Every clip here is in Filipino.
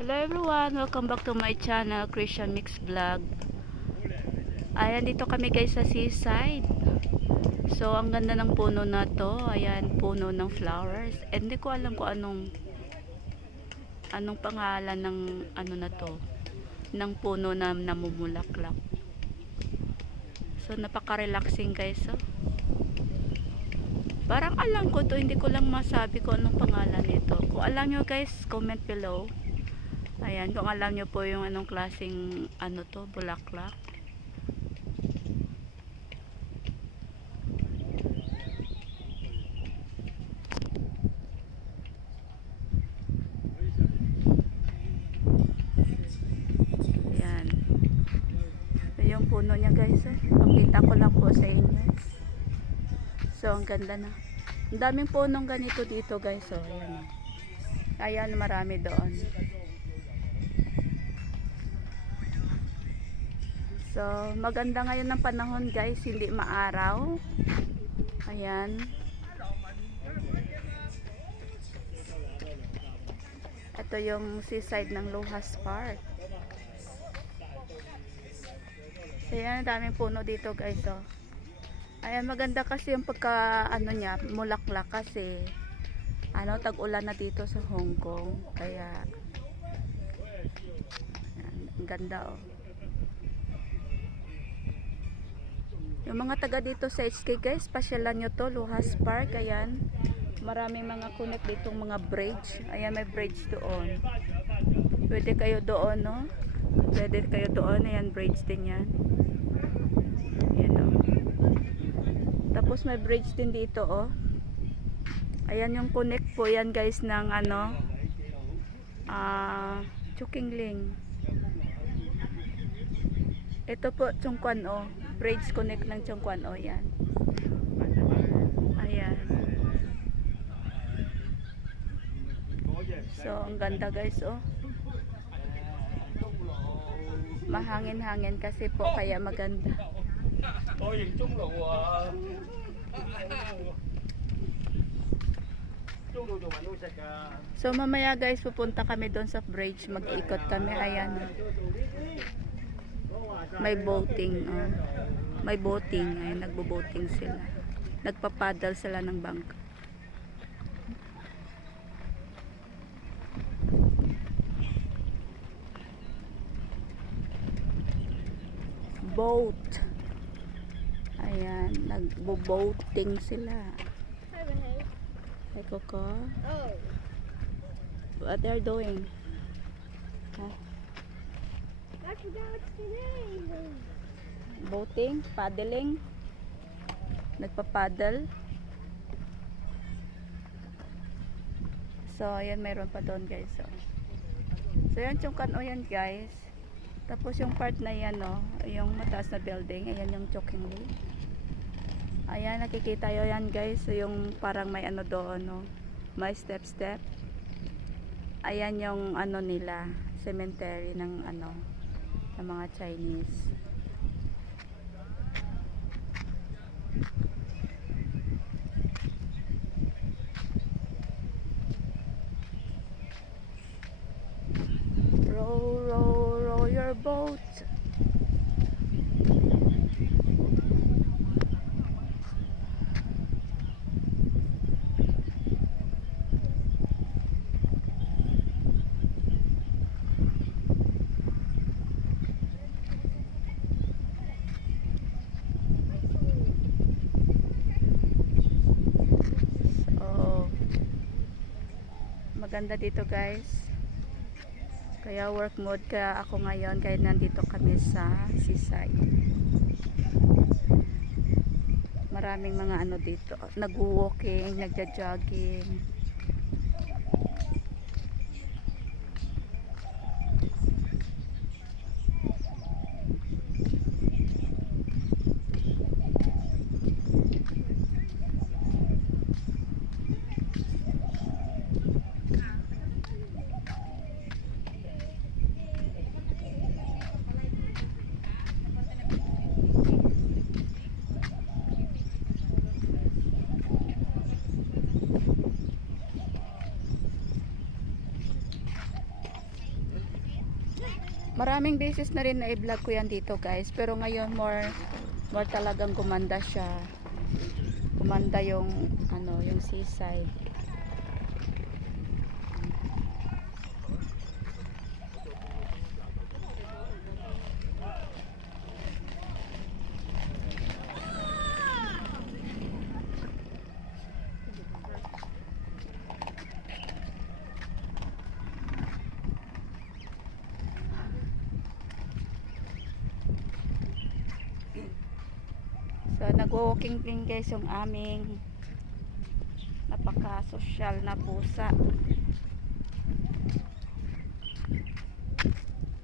Hello everyone, welcome back to my channel, Christian Mix Vlog. Ayan, dito kami guys sa seaside. So, ang ganda ng puno na to. Ayan, puno ng flowers. And hindi ko alam kung anong pangalan ng ano na to, ng puno na namumulaklak. So, napaka-relaxing guys. So, parang alam ko to, hindi ko lang masabi kung anong pangalan nito. Kung alam nyo guys, comment below. Ayan, kung alam nyo po yung anong klaseng ano to, bulaklak. Ayan. So, yung puno niya guys. Pakita ko lang po sa inyo. So, ang ganda na. Ang daming punong ganito dito guys. So, ayan. Ayan, marami doon. So, maganda ngayon ng panahon guys, hindi maaraw. Ayan. Ito yung seaside ng Lohas Park. So, ayan, daming puno dito guys. So, ayan, maganda kasi yung pagka, ano niya, mulaklak kasi, ano, tag-ulan na dito sa Hong Kong. Kaya, ayan, ang ganda oh. Yung mga taga dito sa HK guys, pasyalan nyo to, Lohas Park. Ayan, maraming mga connect ditong mga bridge. Ayan, may bridge doon. Pwede kayo doon, no? Pwede kayo doon. Ayan, bridge din yan. Ayan, oh. Tapos may bridge din dito, oh. Ayan yung connect po yan guys ng ano, Chukingling. Ito po, Chungkwan, oh. Bridge connect ng Chungkwan, oh, yan. Ayan. So, ang ganda guys, oh. Mahangin-hangin kasi po, kaya maganda. So, mamaya guys, pupunta kami doon sa bridge. Mag-ikot kami, ayan. May boating, oh. May boating, ay nagbo-boating sila. Nagpapaddle sila ng bangka. Boat. Ayan, nagbo-boating sila. Hey Coco. Oh. What they're doing? Huh? I forgot what's the name. Boating, paddling. Nagpa-paddle. So, ayan, mayroon pa doon guys. So yan, Chungkwan o yan guys. Tapos yung part na yan, no, yung mataas na building, ayan yung Chukingli. Ayan, nakikita yo yan guys. So, yung parang may ano doon, no, may step. Ayan yung ano nila, cemetery ng ano, ng mga Chinese. Row, row, row your boat. So, maganda dito guys. Kaya work mode ka ako ngayon, kaya nandito kami sa seaside. Maraming mga ano dito, nag-walking, nagja-jogging. Maraming beses na rin na i-vlog ko yan dito guys. Pero ngayon more talagang gumanda siya. Gumanda yung ano, yung seaside. So, nag-walking din guys yung aming napaka-social na pusa.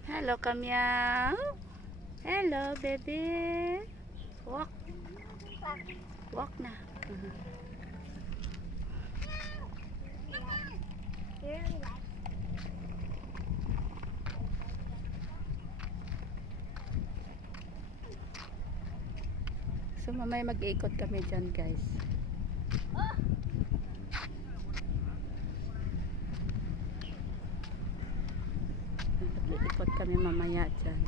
Hello, Kamyaw. Hello, baby. Walk. Walk na. Very nice. So, mamaya mag-iikot kami dyan guys. Mag-iikot kami mamaya dyan.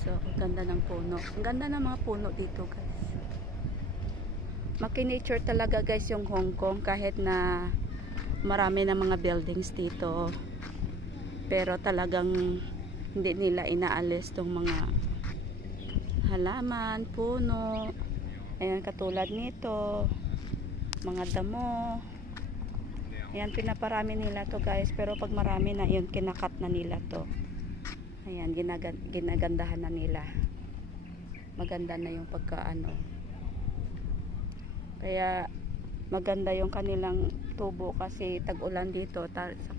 So, ang ganda ng puno. Ang ganda ng mga puno dito guys. Maki-nature talaga guys yung Hong Kong kahit na marami na mga buildings dito. Pero talagang hindi nila inaalis tong mga halaman, puno. Ayan, katulad nito. Mga damo. Ayan, pinaparami nila to guys. Pero pag marami na yun, kinakat na nila to. Ayan, ginagandahan na nila. Maganda na yung pagkaano. Kaya maganda yung kanilang tubo kasi tag-ulan dito.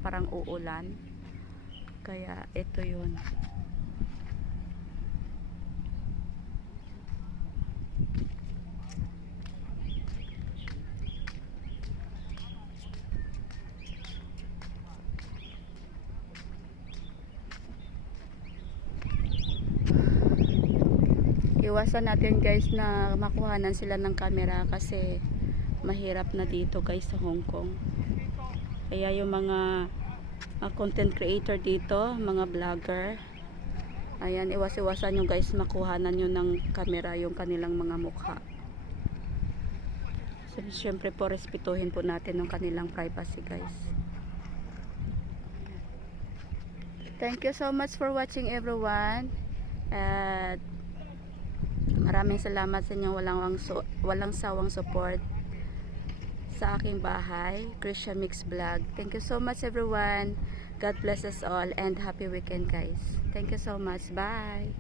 Parang uulan. Kaya ito yun. Iwasan natin guys na makuhanan sila ng camera kasi mahirap na dito guys sa Hong Kong. Kaya yung mga content creator dito, mga vlogger, ayan, iwas-iwasan nyo guys makuhanan nyo ng camera yung kanilang mga mukha. So, syempre po respetuhin po natin ng kanilang privacy guys. Thank you so much for watching everyone. At maraming salamat sa inyong walang sawang support sa aking bahay, Christian Mix Vlog. Thank you so much everyone. God bless us all and happy weekend guys. Thank you so much. Bye.